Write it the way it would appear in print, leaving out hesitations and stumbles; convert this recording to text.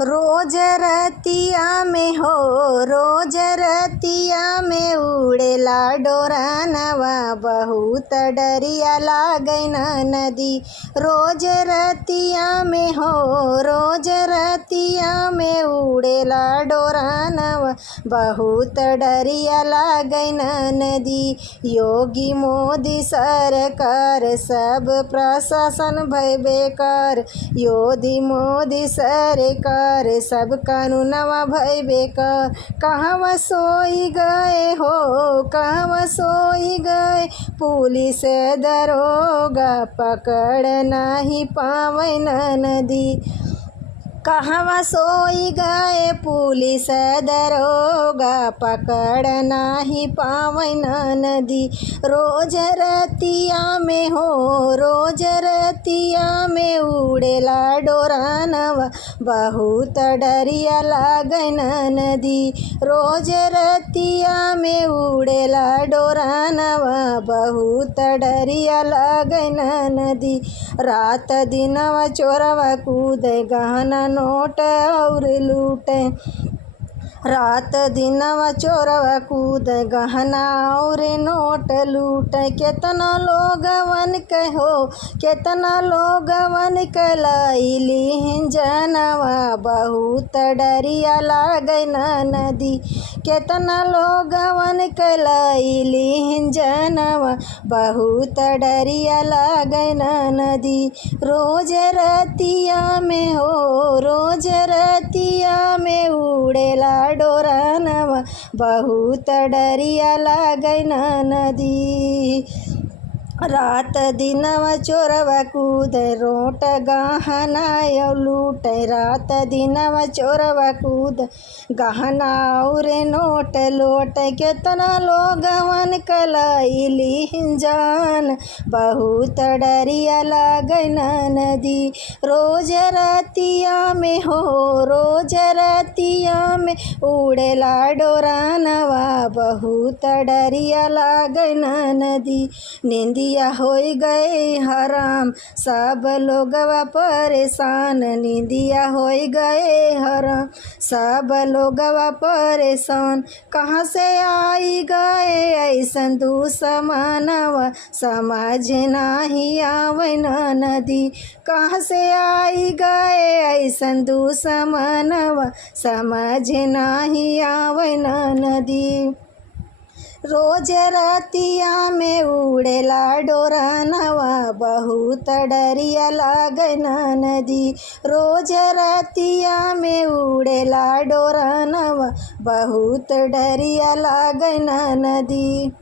रोज रतिया में हो, रोज रतिया में उड़ेला डोरानवा, बहुत डरिया लागै न नदी। रोज रतिया में हो, रोज रतिया में उड़ेला डोरानवा, बहुत डरिया लागै न नदी। योगी मोदी सरकार सब प्रशासन भय बेकार, योगी मोदी सरकार सब कानूनवा भय बेकार। कहवा सोई गए हो, कहवा सोई गए, पुलिस दरोगा पकड़ नहीं पावे न नदी। कहवा सोई गए, पुलिस दरोगा पकड़ नहीं पावे न नदी। रोज रतिया में हो, रोज रतिया में उड़ेला डोरानवा, बहुत डरिया लागै न नदी। रोज रतिया में उड़ेला डोरानवा, बहुत डरिया लागै न नदी। रात दिनवा चोरवा कूदे, गहना नोट और लूटे, रात दिनवा चोरवा कूद गहना और नोट लूट। केतना लोगवन के हो, केतना लोगवन के लैली जनवा, बहुत डरिया लागै न नदी। केतना लोगवन के लैली जनवा, बहुत डरिया लागै न नदी। रोज रतिया में हो, रोज रतिया में उड़ेला डोरानवा, बहुत डरिया लागै न नदी। रात दिनवा चोरवा कूद रोट गहना लूट, रात दिनवा चोरवा कूद गहना और नोट लोट। केतना लोगवन कलैली जान, बहुत डरिया लागै न नदी। रोज रतिया में हो, रोज रतिया में उड़ेला डोरानवा, बहुत डरिया लागै न नदी। निंदिया होई गए हराम, सब लोगवा परेशान, निंदिया होई गए हराम, सब लोगवा परेशान। कहाँ से आई गए ऐसन दुश्मनवा, समझ नहीं आवे न नदी। कहाँ से आई गए ऐसन दुश्मनवा, समझ नहीं आवे न नदी। रोज रतिया में उड़ेला डोरानवा, बहुत डरिया लागै न नदी। रोज रतिया में उड़ेला डोरानवा, बहुत डरिया लागै न नदी।